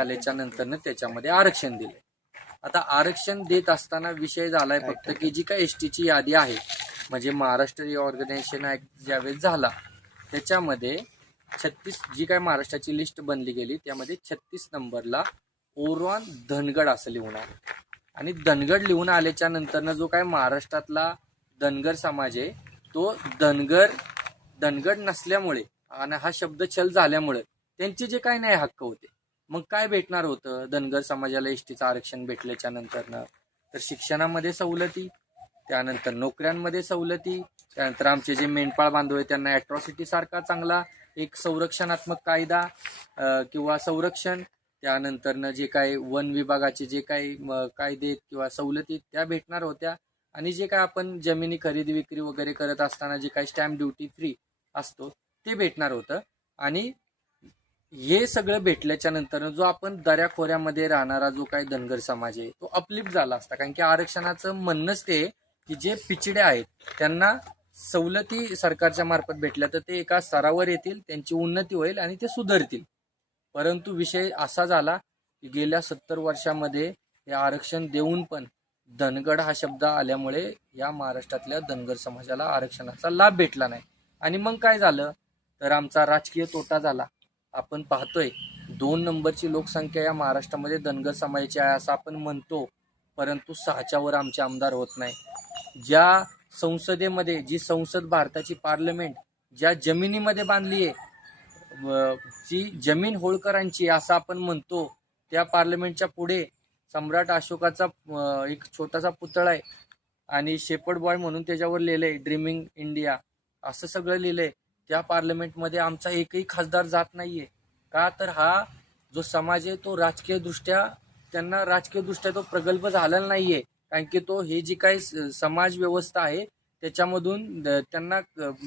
आल्याच्या नंतरनं त्याच्यामध्ये आरक्षण दिले. आता आरक्षण देत असताना विषय झालाय फक्त की जी काय एस टीची यादी आहे म्हणजे महाराष्ट्र रिऑर्गनायझेशन ऍक्ट ज्यावेळेस झाला त्याच्यामध्ये छत्तीस जी काय महाराष्ट्राची लिस्ट बनली गेली त्यामध्ये छत्तीस नंबरला ओरवान धनगड असं लिहून आलं. आणि धनगड लिहून आल्याच्या नंतरनं जो काय महाराष्ट्रातला धनगर समाज आहे तो धनगर धनगड नसल्यामुळे आणि हा शब्द छल झाल्यामुळे त्यांचे जे काय नाही हक्क होते मग काय भेटणार होतं? धनगर समाजाला एसटीचं आरक्षण भेटल्याच्या नंतरनं. तर शिक्षणामध्ये सवलती त्यानंतर नोकऱ्यांमध्ये सवलती त्यानंतर आमचे जे मेंढपाळ बांधव आहे त्यांना अॅट्रॉसिटी सारखा चांगला एक संरक्षणात्मक कायदा किंवा संरक्षण त्यानंतरनं जे काही वन विभागाचे जे काही म, कायदे किंवा सवलती त्या भेटणार होत्या. आणि जे काय आपण जमिनी खरेदी विक्री वगैरे करत असताना जे काही स्टॅम्प ड्युटी फ्री असतो ते भेटणार होतं. आणि हे सगळं भेटल्याच्या नंतर जो आपण दऱ्याखोऱ्यामध्ये राहणारा जो काही धनगर समाज आहे तो अपलिफ्ट झाला असता. कारण की आरक्षणाचं म्हणणंच ते की जे पिछडे आहेत त्यांना सवलती सरकारच्या मार्फत भेटल्या तर ते एका स्तरावर येतील त्यांची उन्नती होईल आणि ते सुधारतील. परंतु विषय असा झाला की गेल्या सत्तर वर्षामध्ये हे आरक्षण देऊन पण धनगड हा शब्द आल्यामुळे या महाराष्ट्रातल्या धनगर समाजाला आरक्षणाचा लाभ भेटला नाही. आणि मग काय झालं? तर आमचा राजकीय तोटा झाला. आपण पाहतोय दोन नंबरची लोकसंख्या या महाराष्ट्रामध्ये धनगर समाजाची आहे असं आपण म्हणतो परंतु सहाच्या वर आमचे आमदार होत नाही. ज्या संसदेमध्ये जी संसद भारताची पार्लमेंट ज्या जमिनीमध्ये बांधली आहे जी जमीन होळकरांची आहे असं आपण म्हणतो त्या पार्लमेंटच्या पुढे सम्राट अशोकाचा एक छोटासा पुतळा आहे आणि शेपर्ड बॉय म्हणून त्याच्यावर लिहिलंय ड्रीमिंग इंडिया असं सगळं लिहिलंय. त्या पार्लमेंटमध्ये आमचा एकही खासदार जात नाहीये. का तर हा जो समाज आहे तो राजकीय दृष्ट्या त्यांना राजकीय दृष्ट्या तो प्रगल्भ झालेला नाहीये. कारण की तो हे जी काही स- समाज व्यवस्था आहे त्याच्यामधून त्यांना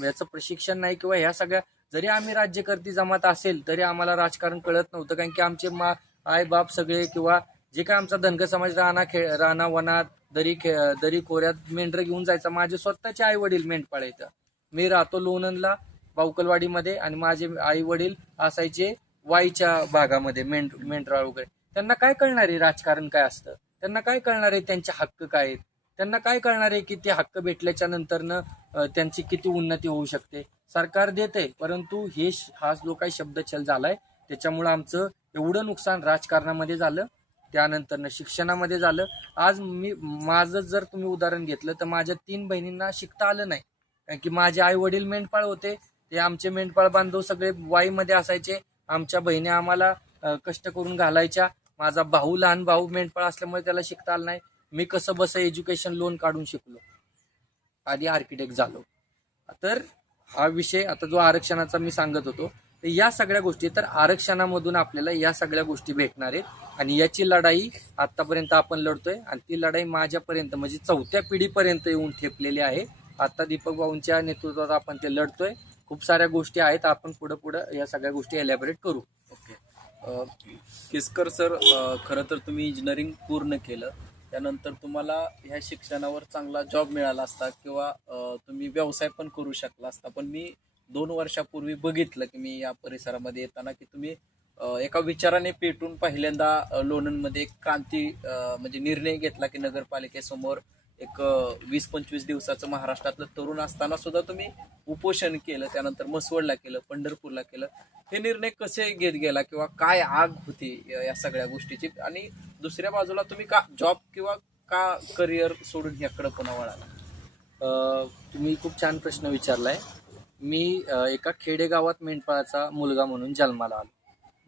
याचं प्रशिक्षण नाही किंवा ह्या सगळ्या जरी आम्ही राज्यकर्ती जमात असेल तरी आम्हाला राजकारण कळत नव्हतं. कारण की आमचे मा आई बाप सगळे किंवा जे काय आमचा धनगर समाज राणा खे राणा वनात दरी खे दरी खोऱ्यात मेंढरं घेऊन जायचा. माझे स्वतःचे आई वडील मेंढपाळ इथं मी राहतो लोणंदला. बावकलवाडीमध्ये आणि माझे आई वडील असायचे वाईच्या भागामध्ये मेंढ मेंढराळ वगैरे. त्यांना काय कळणार आहे राजकारण काय असतं? त्यांना काय कळणार आहे त्यांचे हक्क काय आहेत? त्यांना काय कळणार आहे की ते हक्क भेटल्याच्या नंतरनं त्यांची किती उन्नती होऊ शकते? सरकार देते परंतु हे श- हा जो काही शब्दछल झालाय त्याच्यामुळं आमचं एवढं नुकसान राजकारणामध्ये झालं त्यानंतरनं शिक्षणामध्ये झालं. आज मी माझं जर तुम्ही उदाहरण घेतलं तर माझ्या तीन बहिणींना शिकता आलं नाही. कारण की माझे आई वडील मेंढपाळ होते ते आमचे मेंढपाळ बांधव सगळे वाईमध्ये असायचे. आमच्या बहिणी आम्हाला कष्ट करून घालायच्या. माझा भाऊ लहान भाऊ मेंढपाळ असल्यामुळे त्याला शिकता आलं नाही. मी कसं बसं एज्युकेशन लोन काढून शिकलो. आधी आर्किटेक्ट झालो. तर हा विषय आता जो आरक्षणाचा मी सांगत होतो तर या सगळ्या गोष्टी तर आरक्षणामधून आपल्याला या सगळ्या गोष्टी भेटणार आहेत. आणि याची लढाई आतापर्यंत आपण लढतोय. आणि ती लढाई माझ्यापर्यंत म्हणजे चौथ्या पिढीपर्यंत येऊन ठेपलेली आहे. आता दीपक भाऊंच्या नेतृत्वात आपण ते लढतोय. खूप साऱ्या गोष्टी आहेत. आपण पुढे पुढे या सगळ्या गोष्टी एलॅबरेट करू. ओके. किसकर सर खरं तर तुम्ही इंजिनिअरिंग पूर्ण केलं. त्यानंतर तुम्हाला ह्या शिक्षणावर चांगला जॉब मिळाला असता किंवा तुम्ही व्यवसाय पण करू शकला असता. पण मी दोन वर्षापूर्वी बघितलं की मी या परिसरामध्ये येताना की तुम्ही एका विचाराने पेटून पहिल्यांदा लोणंदमध्ये क्रांती म्हणजे निर्णय घेतला की नगरपालिकेसमोर एक वीस पंचवीस दिवसाचं महाराष्ट्रातलं तरुण असताना सुद्धा तुम्ही उपोषण केलं त्यानंतर मसवडला केलं पंढरपूरला केलं. हे निर्णय कसे घेत गेला किंवा काय आग होती या सगळ्या गोष्टीची? आणि दुसऱ्या बाजूला तुम्ही का जॉब किंवा का करिअर सोडून ह्याकडे पुन्हा वळाला? तुम्ही खूप छान प्रश्न विचारलाय. मी एका खेडेगावात मेंढपाळाचा मुलगा म्हणून जन्माला आलो.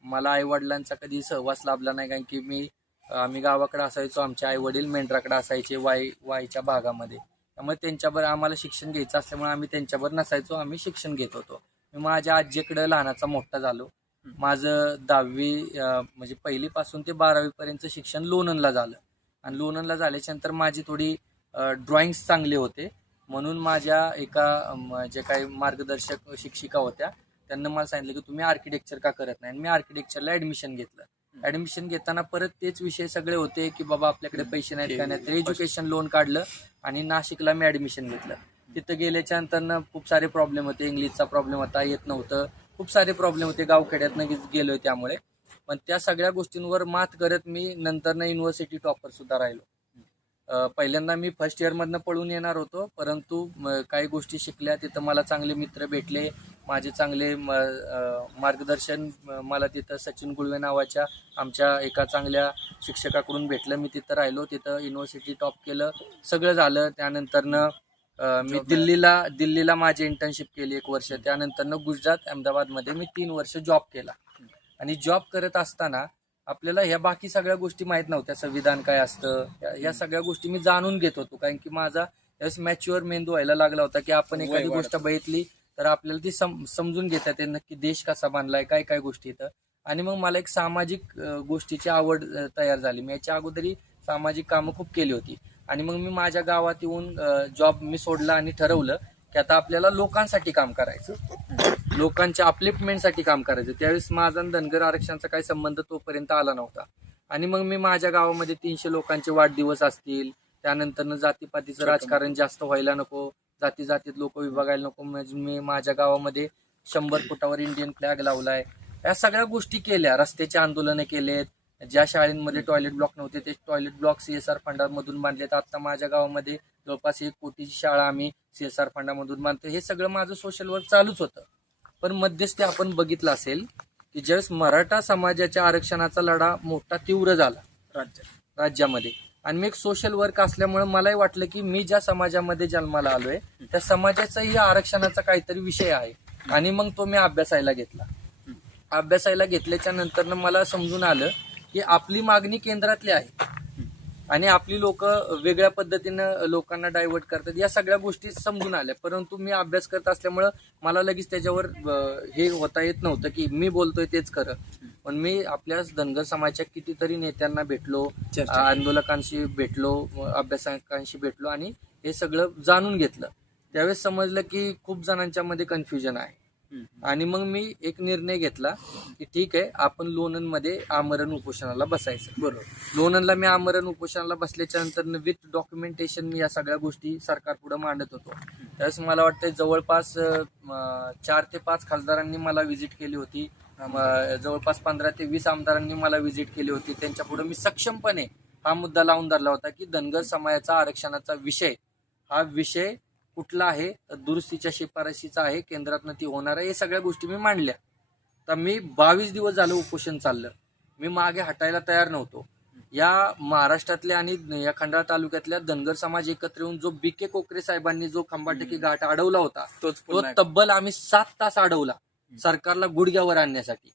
मला आईवडिलांचा कधी सहवास लाभला नाही कारण की मी आम्ही गावाकडे असायचो आमचे आई वडील मेंढराकडे असायचे वाई वाईच्या भागामध्ये. त्यामुळे त्यांच्यावर आम्हाला शिक्षण घ्यायचं असल्यामुळे आम्ही त्यांच्यावर नसायचो आम्ही शिक्षण घेत होतो. मी माझ्या आजीकडे लहानाचा मोठा झालो. माझं दहावी म्हणजे पहिलीपासून ते बारावीपर्यंत शिक्षण लोणंदला झालं. आणि लोणंदला झाल्याच्यानंतर माझी थोडी ड्रॉइंग्स चांगले होते. म्हणून माझ्या एका जे काही मार्गदर्शक शिक्षिका होत्या त्यांना मला सांगितलं की तुम्ही आर्किटेक्चर का करत नाही? आणि मी आर्किटेक्चरला ऍडमिशन घेतलं. ऍडमिशन घेताना परत तेच विषय सगळे होते की बाबा आपल्याकडे पैसे नाहीत काय नाही तर एज्युकेशन लोन काढलं आणि नाशिकला मी ऍडमिशन घेतलं. तिथं गेल्याच्यानंतर खूप सारे प्रॉब्लेम होते. इंग्लिशचा प्रॉब्लेम होता येत नव्हतं. खूप सारे प्रॉब्लेम होते. गावखेड्यातनं गे- गेलोय त्यामुळे. पण त्या सगळ्या गोष्टींवर मात करत मी नंतर युनिव्हर्सिटी टॉपर सुद्धा राहिलो. पहिल्यांदा मी फर्स्ट इयरमधनं पळून येणार होतो. परंतु काही गोष्टी शिकल्या. तिथं मला चांगले मित्र भेटले. माझे चांगले म, मार्गदर्शन मला तिथं सचिन गुळवे नावाच्या आमच्या एका चांगल्या शिक्षकाकडून भेटलं. मी तिथं राहिलो तिथं युनिव्हर्सिटी टॉप केलं. सगळं झालं. त्यानंतरनं मी दिल्लीला दिल्लीला माझी इंटर्नशिप केली एक वर्ष. त्यानंतरनं गुजरात अहमदाबादमध्ये मी तीन वर्ष जॉब केला. आणि जॉब करत असताना आपल्याला ह्या बाकी सगळ्या गोष्टी माहीत नव्हत्या. संविधान काय असतं? या- सगळ्या गोष्टी मी जाणून घेत होतो. कारण की माझा त्यावेळेस मॅच्युअर मेंदू व्हायला लागला होता की आपण एखादी गोष्ट बघितली तर आपल्याला ती सम- समजून घेता येते नक्की देश कसा बांधलाय काय काय गोष्टी इथं आणि मग मला एक सामाजिक गोष्टीची आवड तयार झाली. मी याच्या अगोदरही सामाजिक कामं खूप केली होती. आणि मग मी माझ्या गावात येऊन जॉब मी सोडला आणि ठरवलं की आता आपल्याला लोकांसाठी काम करायचं. लोकांच्या अपलिफ्टमेंटसाठी काम करायचं. त्यावेळेस माझा धनगर आरक्षणाचा काही संबंध तोपर्यंत आला नव्हता. आणि मग मी माझ्या गावामध्ये तीनशे लोकांचे वाढदिवस असतील. त्यानंतर जातीपातीचं राजकारण जास्त व्हायला नको. जाती जातीत लोक विभागायला नको. म्हणजे मी माझ्या गावामध्ये शंभर फुटावर इंडियन फ्लॅग लावलाय. या सगळ्या गोष्टी केल्या. रस्त्याचे आंदोलनं केलेत. ज्या शाळेंमध्ये टॉयलेट ब्लॉक नव्हते ते टॉयलेट ब्लॉक सीएसआर फंडामधून बांधलेत. आता माझ्या गावामध्ये जवळपास एक कोटीची शाळा आम्ही सीएसआर फंडामधून बांधतो हे सगळं माझं सोशल वर्क चालूच होतं. पण मध्यस्थी आपण बघितलं असेल की ज्यावेळेस मराठा समाजाच्या आरक्षणाचा लढा मोठा तीव्र झाला. राज्यात. राज्यामध्ये. आणि मी एक सोशल वर्क असल्यामुळे मलाही वाटलं की मी ज्या समाजामध्ये जन्माला आलोय त्या समाजाचाही आरक्षणाचा काहीतरी विषय आहे. आणि मग तो मी अभ्यासायला घेतला. अभ्यासायला घेतल्याच्या नंतर मला समजून आलं की आपली मागणी केंद्रातली आहे. आणि आपली लोक वेगळ्या पद्धतीनं लोकांना डायव्हर्ट करतात. या सगळ्या गोष्टी समजून आल्या. परंतु मी अभ्यास करत असल्यामुळं मला लगेच त्याच्यावर हे होता येत नव्हतं की मी बोलतोय तेच खरं. पण मी आपल्या धनगर समाजाच्या कितीतरी नेत्यांना भेटलो. आंदोलकांशी भेटलो अभ्यासकांशी भेटलो आणि हे सगळं जाणून घेतलं. त्यावेळेस समजलं की खूप जणांच्या मध्ये कन्फ्युजन आहे. आणि मग मी एक निर्णय घेतला की ठीक आहे आपण लोणंदमध्ये आमरण उपोषणाला बसायचं. बरोबर. लोणंदला मी आमरण उपोषणाला बसल्याच्या नंतर विथ डॉक्युमेंटेशन मी या सगळ्या गोष्टी सरकार पुढे मांडत होतो. त्यावेळेस मला वाटतं जवळपास चार ते पाच खासदारांनी मला व्हिजिट केली होती. जवळपास पंधरा ते वीस आमदारांनी मला व्हिजिट केली होती. त्यांच्या पुढे मी सक्षमपणे हा मुद्दा लावून धरला होता की धनगर समाजाचा आरक्षणाचा विषय हा विषय कुठला आहे तर दुरुस्तीच्या शिफारशीचा आहे केंद्रातनं ती होणार आहे हे सगळ्या गोष्टी मी मांडल्या. तर मी बावीस दिवस झालं उपोषण चाललं. मी मागे हटायला तयार नव्हतो. या महाराष्ट्रातल्या आणि या खंडाळा तालुक्यातल्या धनगर समाज एकत्र येऊन जो बी के कोकरे साहेबांनी जो खंबाटकी घाट अडवला होता तोच तो तब्बल आम्ही सात तास अडवला सरकारला गुडघ्यावर आणण्यासाठी.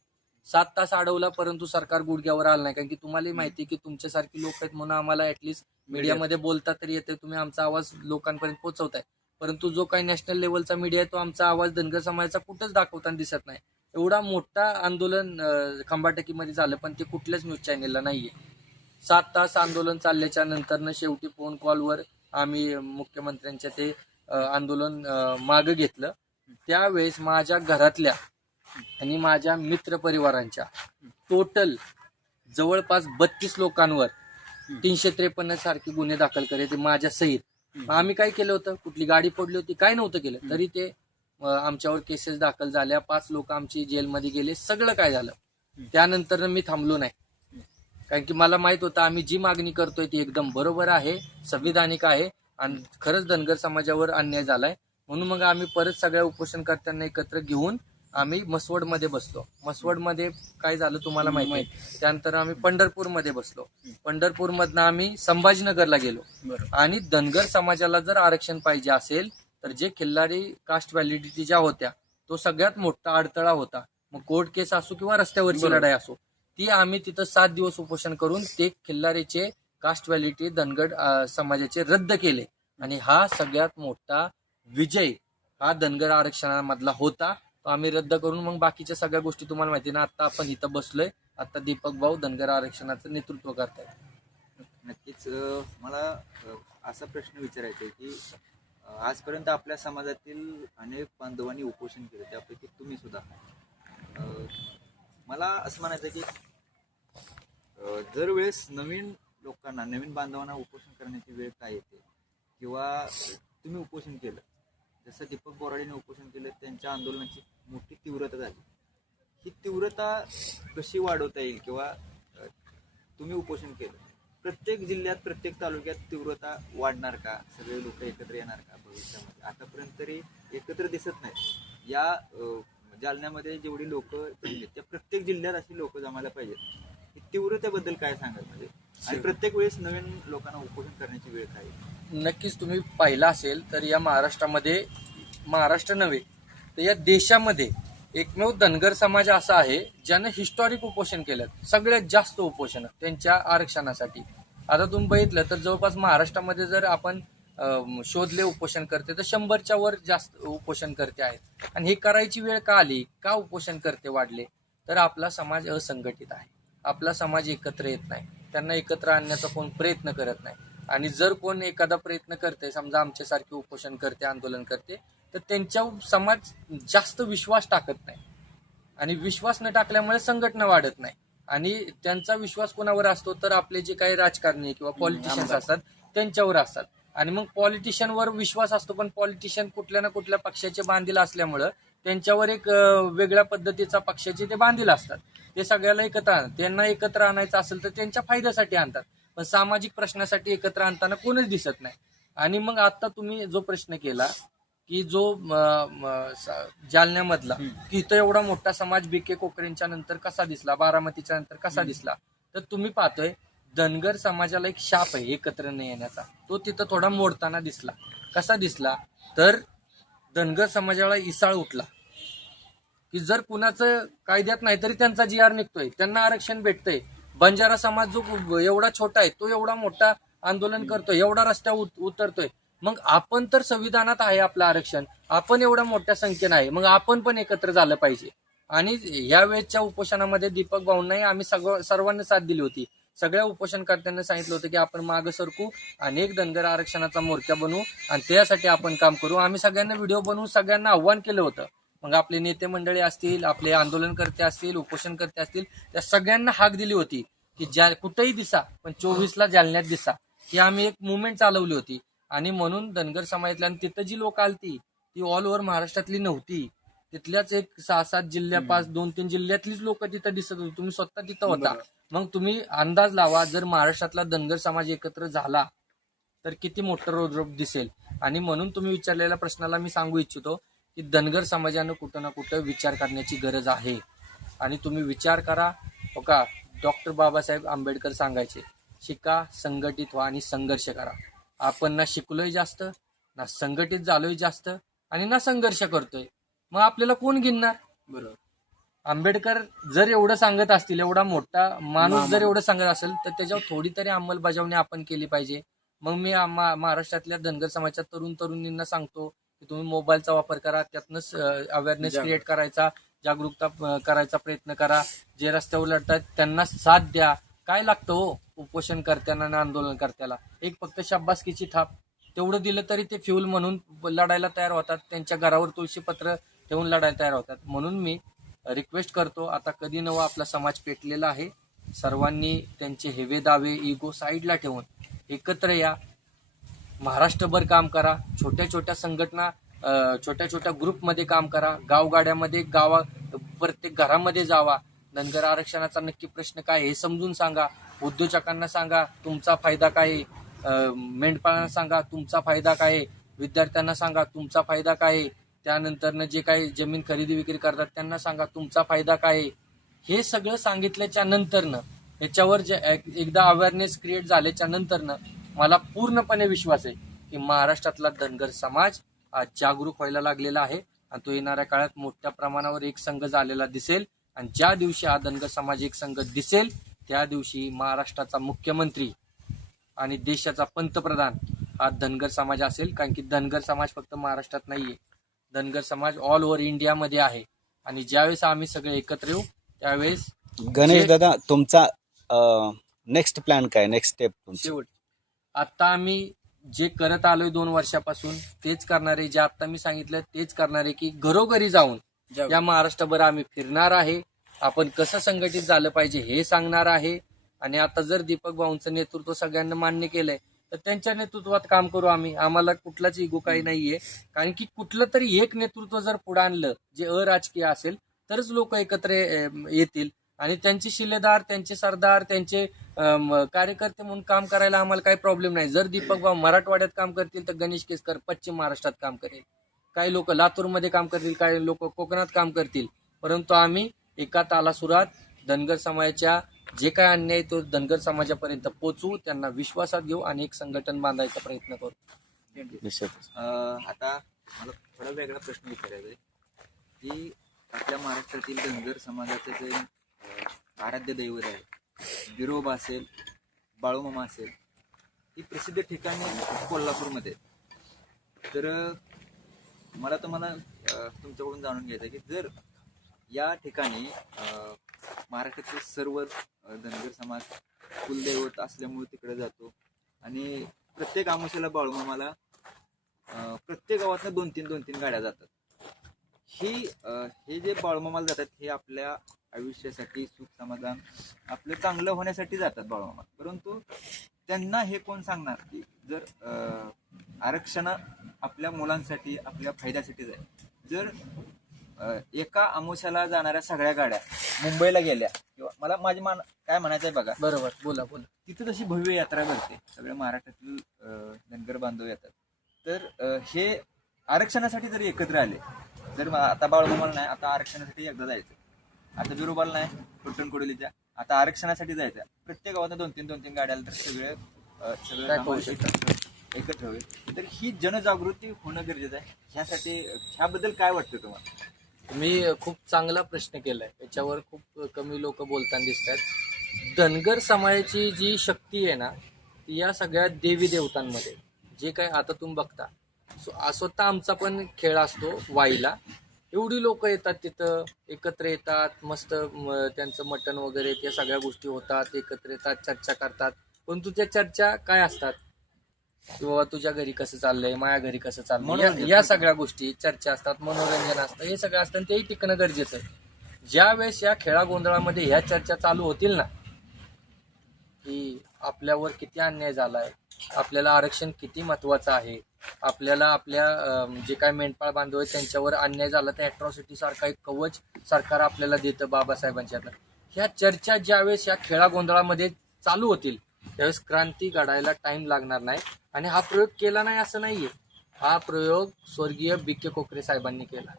सात तास अडवला परंतु सरकार गुडघ्यावर आलं नाही. कारण की तुम्हालाही माहिती की तुमच्यासारखी लोक आहेत म्हणून आम्हाला ऍटलिस्ट मीडियामध्ये बोलता तरी येते तुम्ही आमचा आवाज लोकांपर्यंत पोहोचवताय. परंतु जो काही नॅशनल लेवलचा मीडिया आहे तो आमचा आवाज धनगर समाजाचा कुठंच दाखवताना दिसत नाही. एवढा मोठा आंदोलन खंबाटकीमध्ये झालं पण ते कुठल्याच न्यूज चॅनेलला नाहीये. सात तास आंदोलन चालल्याच्या नंतरनं शेवटी फोन कॉलवर आम्ही मुख्यमंत्र्यांच्या ते आंदोलन मागं घेतलं. त्यावेळेस माझ्या घरातल्या आणि माझ्या मित्र परिवारांच्या टोटल जवळपास बत्तीस लोकांवर तीनशे त्रेपन्न सारखे गुन्हे दाखल करायचे. माझ्या सहित मग आम्ही काय केलं होतं? कुठली गाडी पडली होती काय नव्हतं केलं. तरी ते आमच्यावर केसेस दाखल झाल्या. पाच लोक आमची जेलमध्ये गेले. सगळं काय झालं? त्यानंतर मी थांबलो नाही. कारण की मला माहीत होतं आम्ही जी मागणी करतोय ती एकदम बरोबर आहे संविधानिक आहे आणि खरंच धनगर समाजावर अन्याय झालाय. म्हणून मग आम्ही परत सगळ्या उपोषणकर्त्यांना एकत्र घेऊन आम्ही मसवडमध्ये बसलो. मसवडमध्ये काय झालं तुम्हाला माहिती? आहे त्यानंतर आम्ही पंढरपूरमध्ये बसलो. पंढरपूरमधनं आम्ही संभाजीनगरला गेलो. आणि धनगर समाजाला जर आरक्षण पाहिजे असेल तर जे खिल्लारी कास्ट व्हॅलिडिटी ज्या होत्या तो सगळ्यात मोठा अडथळा होता. मग कोर्ट केस असो किंवा रस्त्यावरची. लढाई असो ती आम्ही तिथं सात दिवस उपोषण करून ते खिल्लारीचे कास्ट व्हॅलिडिटी धनगर अं, समाजाचे रद्द केले. आणि हा सगळ्यात मोठा विजय हा धनगर आरक्षणामधला होता. तो आम्ही रद्द करून मग बाकीच्या सगळ्या गोष्टी तुम्हाला माहिती ना. आता आपण इथं बसलोय. आता दीपक भाऊ धनगर आरक्षणाचं नेतृत्व करतायत. नक्कीच मला असा प्रश्न विचारायचा आहे की आजपर्यंत आपल्या समाजातील अनेक बांधवांनी उपोषण केलं त्यापैकी तुम्ही सुद्धा. मला असं म्हणायचं आहे की दरवेळेस नवीन लोकांना नवीन बांधवांना उपोषण करण्याची वेळ काय येते? किंवा तुम्ही उपोषण केलं जसं दीपक बोराडीने उपोषण केलं त्यांच्या आंदोलनाची मोठी तीव्रता झाली. ही तीव्रता कशी वाढवता येईल किंवा तुम्ही उपोषण केलं? प्रत्येक जिल्ह्यात प्रत्येक तालुक्यात तीव्रता वाढणार का? सगळे लोक एकत्र येणार का भविष्यामध्ये? आतापर्यंत तरी एकत्र दिसत नाही या जालन्यामध्ये जेवढी लोक त्या प्रत्येक जिल्ह्यात अशी लोक जमायला पाहिजेत. तीव्रतेबद्दल काय सांगाल? म्हणजे आणि प्रत्येक वेळेस नवीन लोकांना उपोषण करण्याची वेळ काय येईल? नक्कीच तुम्ही पाहिलं असेल तर या महाराष्ट्रामध्ये महाराष्ट्र नव्हे तर या देशामध्ये एकमेव धनगर समाज असा आहे ज्यानं हिस्टॉरिक उपोषण केलं. सगळ्यात जास्त उपोषण त्यांच्या आरक्षणासाठी. आता तुम्ही बघितलं तर जवळपास महाराष्ट्रामध्ये जर आपण शोधले उपोषण करते तर शंभरच्या वर जास्त उपोषण करते आहेत. आणि हे करायची वेळ का आली? का उपोषण करते वाढले? तर आपला समाज असंघटित आहे. आपला समाज एकत्र येत नाही. त्यांना एकत्र आणण्याचा कोण प्रयत्न करत नाही. आणि जर कोण एखादा प्रयत्न करते समजा आमच्यासारखे उपोषण करते आंदोलन करते तर त्यांच्या समाज जास्त विश्वास टाकत नाही. आणि विश्वास न टाकल्यामुळे संघटना वाढत नाही. आणि त्यांचा विश्वास कोणावर असतो तर आपले जे काही राजकारणी किंवा पॉलिटिशियन्स. असतात त्यांच्यावर असतात. आणि मग पॉलिटिशियनवर विश्वास असतो पण पॉलिटिशियन कुठल्या ना कुठल्या पक्षाचे बांधील असल्यामुळं त्यांच्यावर एक वेगळ्या पद्धतीचा पक्षाचे ते बांधील असतात. ते सगळ्याला एकत्र आणतात. त्यांना एकत्र आणायचं असेल तर त्यांच्या फायद्यासाठी आणतात. पण सामाजिक प्रश्नासाठी एकत्र आणताना कोणच दिसत नाही. आणि मग आता तुम्ही जो प्रश्न केला की जो जालन्यामधला की इथं एवढा मोठा समाज बी के कोकरेंच्या नंतर कसा दिसला बारामतीच्या नंतर कसा दिसला तर तुम्ही पाहतोय धनगर समाजाला एक शाप आहे एकत्र न येण्याचा. तो तिथं थोडा मोडताना दिसला. कसा दिसला? तर धनगर समाजाला इसाळ उठला. की जर कुणाचं कायद्यात नाही तरी त्यांचा जी आर निघतोय त्यांना आरक्षण भेटतंय बंजारा समाज जो एवढा छोटा आहे तो एवढा मोठा आंदोलन करतोय एवढा रस्त्यावर उत- उतरतोय मग आपण तर संविधानात आहे आपलं आरक्षण आपण एवढ्या मोठ्या संख्येनं आहे मग आपण पण एकत्र झालं पाहिजे. आणि या वेळेच्या उपोषणामध्ये दीपक भाऊंनाही आम्ही सगळं सर्वांनी साथ दिली होती. सगळ्या उपोषणकर्त्यांना सांगितलं होतं की आपण मागं सरकू आणि एक धनगर आरक्षणाचा मोर्चा बनवू आणि त्यासाठी आपण काम करू. आम्ही सगळ्यांना व्हिडिओ बनवून सगळ्यांना आव्हान केलं होतं. मग आपले नेते मंडळी असतील आपले आंदोलनकर्ते असतील उपोषणकर्ते असतील त्या सगळ्यांना हाक दिली होती की ज्या कुठेही दिसा पण चोवीसला जालन्यात दिसा. ही आम्ही एक मुवमेंट चालवली होती. आणि म्हणून धनगर समाजातल्या आणि तिथं जी लोक आलती ती ऑल ओव्हर महाराष्ट्रातली नव्हती. तिथल्याच एक सहा सात जिल्ह्या पाच दोन तीन जिल्ह्यातलीच लोक तिथं दिसत होती. तुम्ही स्वतः तिथं होता. मग तुम्ही अंदाज लावा जर महाराष्ट्रातला धनगर समाज एकत्र झाला तर किती मोठं रोजरोप दिसेल? आणि म्हणून तुम्ही विचारलेल्या प्रश्नाला मी सांगू इच्छितो की धनगर समाजानं कुठं ना कुठं विचार करण्याची गरज आहे. आणि तुम्ही विचार करा. हो का? डॉक्टर बाबासाहेब आंबेडकर सांगायचे शिका संघटित व्हा आणि संघर्ष करा. आपण ना शिकलोय जास्त ना संघटित झालोय जास्त आणि ना संघर्ष करतोय. मग आपल्याला कोण गिनणार? बरोबर. आंबेडकर जर एवढं सांगत असतील एवढा मोठा माणूस जर. एवढं सांगत असेल तर त्याच्यावर थोडी तरी अंमलबजावणी आपण केली पाहिजे. मग मी महाराष्ट्रातल्या धनगर समाजाच्या तरुण तरुणींना सांगतो की तुम्ही मोबाईलचा वापर करा त्यातनंच अवेअरनेस. क्रिएट करायचा जागरूकता करायचा प्रयत्न करा. जे रस्त्यावर लढतात त्यांना साथ द्या. काय लागतं हो उपोषण करत्यांना आणि आंदोलन करत्याला एक फक्त शाब्बासकीची थाप. तेवढं दिलं तरी ते फ्युल म्हणून लढायला तयार होतात. त्यांच्या घरावर तुळशीपत्र ठेवून लढायला तयार होतात. म्हणून मी रिक्वेस्ट करतो आता कधी नवा आपला समाज पेटलेला आहे सर्वांनी त्यांचे हेवे दावे इगो साईडला ठेवून एकत्र या. महाराष्ट्रभर काम करा छोट्या छोट्या संघटना छोट्या छोट्या ग्रुपमध्ये काम करा गावगाड्यामध्ये गावा प्रत्येक घरामध्ये जावा. धनगर आरक्षणाचा नक्की प्रश्न काय हे समजून सांगा. उद्योजकांना सांगा तुमचा फायदा काय आहे? मेंढपाळांना सांगा तुमचा फायदा काय आहे? विद्यार्थ्यांना सांगा तुमचा फायदा काय त्यानंतरनं जे काही जमीन खरेदी विक्री करतात त्यांना सांगा तुमचा फायदा काय आहे? हे सगळं सांगितल्याच्या नंतरनं ह्याच्यावर जे एकदा अवेअरनेस क्रिएट झाल्याच्या नंतरनं मला पूर्णपणे विश्वास आहे की महाराष्ट्रातला धनगर समाज आज जागरूक व्हायला लागलेला आहे आणि तो येणाऱ्या काळात मोठ्या प्रमाणावर एक संघ झालेला दिसेल. आणि ज्या दिवशी हा धनगर समाज एक संघ दिसेल त्या दिवशी महाराष्ट्राचा मुख्यमंत्री आणि देशाचा पंतप्रधान हा धनगर समाज असेल. कारण की धनगर समाज फक्त महाराष्ट्रात नाहीये. धनगर समाज ऑल ओव्हर इंडियामध्ये आहे. आणि ज्यावेळेस आम्ही सगळे एकत्र येऊ त्यावेळेस गणेश दादा तुमचा नेक्स्ट प्लॅन काय? नेक्स्ट स्टेप तुमची शेवट. आता आम्ही जे करत आलोय दोन वर्षापासून तेच करणारे जे आता मी सांगितलं तेच करणारे की घरोघरी जाऊन जाऊ. या महाराष्ट्रभर आम्ही फिरणार आहे. आपण कसं संघटित झालं पाहिजे हे सांगणार आहे. आणि आता जर दीपक भाऊंचं नेतृत्व सगळ्यांना मान्य केलंय तर त्यांच्या नेतृत्वात काम करू आम्ही. आम्हाला कुठलाच इगो काही नाहीये. कारण की कुठलं तरी एक नेतृत्व जर पुढे आणलं जे अराजकीय असेल तरच लोक एकत्र येतील. आणि त्यांचे शिलेदार त्यांचे सरदार त्यांचे कार्यकर्ते म्हणून काम करायला आम्हाला काही प्रॉब्लेम नाही. जर दीपक भाऊ मराठवाड्यात काम करतील तर गणेश केसकर पश्चिम महाराष्ट्रात काम करेल. काही लोक लातूरमध्ये काम करतील काही लोक कोकणात काम करतील. परंतु आम्ही एका तालासुरात धनगर समाजाच्या जे काय अन्याय तो धनगर समाजापर्यंत पोचवू त्यांना विश्वासात घेऊ आणि एक संघटन बांधायचा प्रयत्न करू. आता मला थोडा वेगळा प्रश्न विचारायचा आहे. की आपल्या महाराष्ट्रातील धनगर समाजाचं जे आराध्य दैवत आहे. बिरोबा असेल बाळूमामा असेल ही प्रसिद्ध ठिकाणे कोल्हापूरमध्ये. तर मला तुम्हाला तुमच्याकडून जाणून घ्यायचं आहे की जर या ठिकाणी महाराष्ट्राचे महाराष्ट्रातील सर्व धनगर समाज कुलदैवत असल्यामुळे तिकडे जातो आणि प्रत्येक आमोशाला बाळूमामाला प्रत्येक गावातनं दोन तीन दोन तीन गाड्या जातात. ही हे जे बाळूमामाला जातात हे आपल्या आयुष्यासाठी सुख समाधान आपलं चांगलं होण्यासाठी जातात बाळूमामा. परंतु त्यांना हे कोण सांगणार की जर आरक्षण आपल्या मुलांसाठी आपल्या फायद्यासाठीच आहे जर एका आमुषाला जाणाऱ्या सगळ्या गाड्या मुंबईला गेल्या किंवा मला माझी मान काय म्हणायचं आहे बघा? बरोबर बोला बोला. तिथं तशी भव्य यात्रा भरते सगळ्या महाराष्ट्रातील धनगर बांधव येतात. तर हे आरक्षणासाठी जर एकत्र आले जर आता बाळूमामाला नाही आता आरक्षणासाठी एकदा जायचं. आता बिरोबाला नाही फलटण कोडोलीच्या आता आरक्षणासाठी जायचं प्रत्येक गावात दोन तीन दोन तीन गाड्या आल्या तर सगळे एकत्र होईल तर ही जनजागृती होणं गरजेचं आहे. ह्यासाठी ह्याबद्दल काय वाटतं तुम्हाला? तुम्ही खूप चांगला प्रश्न केलाय. याच्यावर खूप कमी लोक बोलताना दिसत आहेत धनगर समाजाची जी शक्ती आहे ना ती या सगळ्या देवी देवतांमध्ये. जे काय आता तुम्ही बघता स्वतः आमचा पण खेळ असतो वाईला. एवढी लोक येतात तिथं एकत्र येतात मस्त त्यांचं मटण वगैरे त्या सगळ्या गोष्टी होतात एकत्र येतात चर्चा करतात. परंतु त्या चर्चा काय असतात? की बाबा तुझ्या घरी कसं चाललंय माझ्या घरी कसं चाललंय? या- सगळ्या गोष्टी चर्चा असतात मनोरंजन असतं हे सगळं असतं तेही टिकणं गरजेचं आहे. ज्या वेळेस या खेळा गोंधळामध्ये ह्या चर्चा चालू होतील ना की आपल्यावर किती अन्याय झाला आहे आपल्याला आरक्षण किती महत्वाचं आहे आपल्याला आपल्या जे काय मेंढपाळ बांधव आहेत त्यांच्यावर अन्याय झाला त्या अॅट्रॉसिटी सारखा एक कवच सरकार आपल्याला देतं बाबासाहेबांच्या ह्या चर्चा ज्यावेळेस या खेळा गोंधळामध्ये चालू होतील त्यावेळेस क्रांती घडायला टाइम लागणार नाही आणि हा प्रयोग केला नाही असं नाहीये. हा प्रयोग स्वर्गीय बी के कोकरे साहेबांनी केला.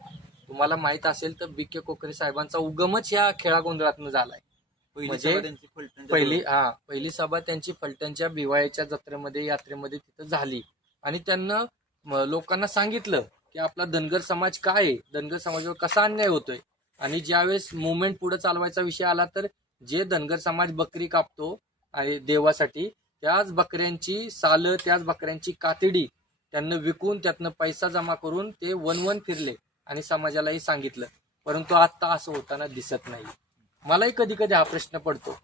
तुम्हाला माहीत असेल तर बी के कोकरे साहेबांचा उगमच या खेळा गोंधळातनं झालाय. म्हणजे पहिली. हा पहिली सभा त्यांची फलटणच्या भिवाळ्याच्या जत्रेमध्ये यात्रेमध्ये तिथं झाली. आणि त्यांना लोकांना सांगितलं की आपला धनगर समाज काय आहे? धनगर समाजावर कसा अन्याय होतोय? आणि ज्यावेळेस मुवमेंट पुढे चालवायचा विषय आला तर जे धनगर समाज बकरी कापतो आणि देवासाठी त्याच बकऱ्यांची सालं त्याच बकऱ्यांची कातडी त्यांना विकून त्यातनं पैसा जमा करून ते वन वन फिरले आणि समाजालाही सांगितलं. परंतु आता असं होताना दिसत नाही. मलाही कधी कधी हा प्रश्न पडतो.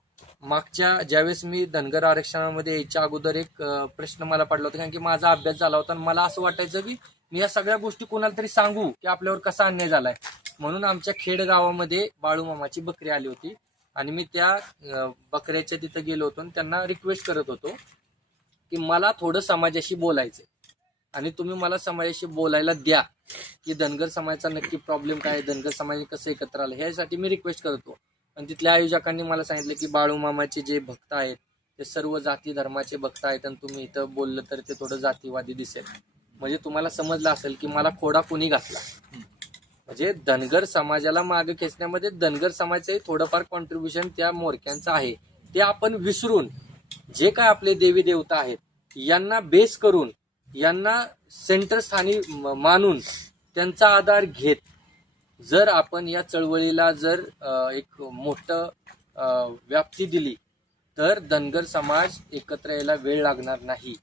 मागच्या ज्यावेळेस मी धनगर आरक्षणामध्ये यायच्या अगोदर एक प्रश्न मला पडला होता. कारण की माझा अभ्यास झाला होता आणि मला असं वाटायचं की मी या सगळ्या गोष्टी कोणाला तरी सांगू की आपल्यावर कसा अन्याय झालाय. म्हणून आमच्या खेड गावामध्ये बाळूमामाची बकरी आली होती आणि मी त्या बकऱ्याच्या तिथं गेलो होतो आणि त्यांना रिक्वेस्ट करत होतो की मला थोडं समाजाशी बोलायचं आणि तुम्ही मला समाजाशी बोलायला द्या. की धनगर समाजाचा नक्की प्रॉब्लेम काय आहे, धनगर समाज कसं एकत्र आलं? ह्यासाठी मी रिक्वेस्ट करतो आणि तिथल्या आयोजकांनी मला सांगितलं की बाळूमामाचे जे भक्त आहेत ते सर्व जाती धर्माचे भक्त आहेत आणि तुम्ही इथं बोललं तर ते थोडं जातीवादी दिसेल. म्हणजे तुम्हाला समजलं असेल की मला खोडा कुणी घातला? म्हणजे धनगर समाजाला मागे खेचण्यामध्ये धनगर समाजाचंही थोडंफार कॉन्ट्रीब्युशन त्या मोरक्यांचं आहे. ते आपण विसरून जे काय आपले देवी देवता आहेत यांना बेस करून यांना सेंटर स्थानी मानून त्यांचा आधार घेत जर आपण या चळवळीला जर एक मोठं व्याप्ती दिली तर धनगर समाज एकत्र यायला वेळ लागणार नाही.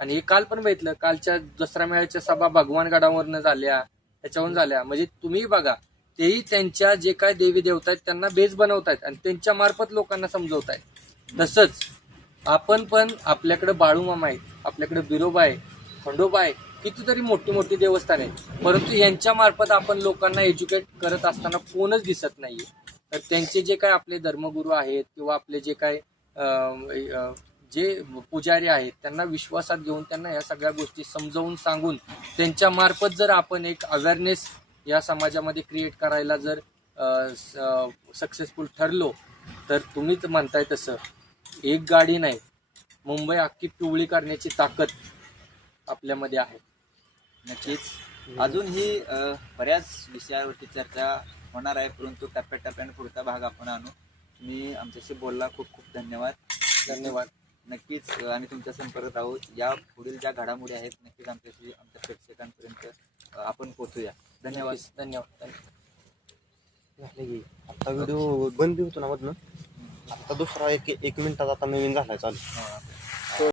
आणि हे काल पण बघितलं कालच्या दसरा मेळ्याच्या सभा भगवानगडावरनं झाल्या त्याच्यावरून झाल्या. म्हणजे तुम्ही बघा तेही त्यांच्या जे काय देवी देवता आहेत त्यांना बेस बनवतायत आणि त्यांच्या मार्फत लोकांना समजवतायत. तसंच आपण पण आपल्याकडे बाळूमामा आहेत आपल्याकडे बिरोबा आहे खंडोबा आहे कितीतरी मोठी मोठी देवस्थान आहेत. परंतु यांच्या मार्फत आपण लोकांना एज्युकेट करत असताना कोणच दिसत नाहीये. तर त्यांचे जे काय आपले धर्मगुरू आहेत किंवा आपले जे काय जे पुजारी आहेत त्यांना विश्वासात घेऊन त्यांना या सगळ्या गोष्टी समजावून सांगून त्यांच्या मार्फत जर आपण एक अवेअरनेस या समाजामध्ये क्रिएट करायला जर सक्सेसफुल ठरलो तर तुम्हीच म्हणताय तसं एक गाडी नाही. मुंबई अख्खी पिवळी करण्याची ताकद आपल्यामध्ये आहे. नक्कीच. अजूनही बऱ्याच विषयावरती चर्चा होणार आहे परंतु टप्प्याटप्प्याने पुढचा भाग आपण आणू. तुम्ही आमच्याशी बोलला खूप खूप धन्यवाद. धन्यवाद. नक्कीच आम्ही तुमच्या संपर्कात आहोत. या पुढील ज्या घडामोडी आहेत नक्कीच आमच्याशी आमच्या प्रेक्षकांपर्यंत आपण पोहोचूया. धन्यवाद. धन्यवाद. आता व्हिडिओ बंद होतो ना मधनं? आता दुसरा एक एक मिनिटात आता नवीन झालाय चालू.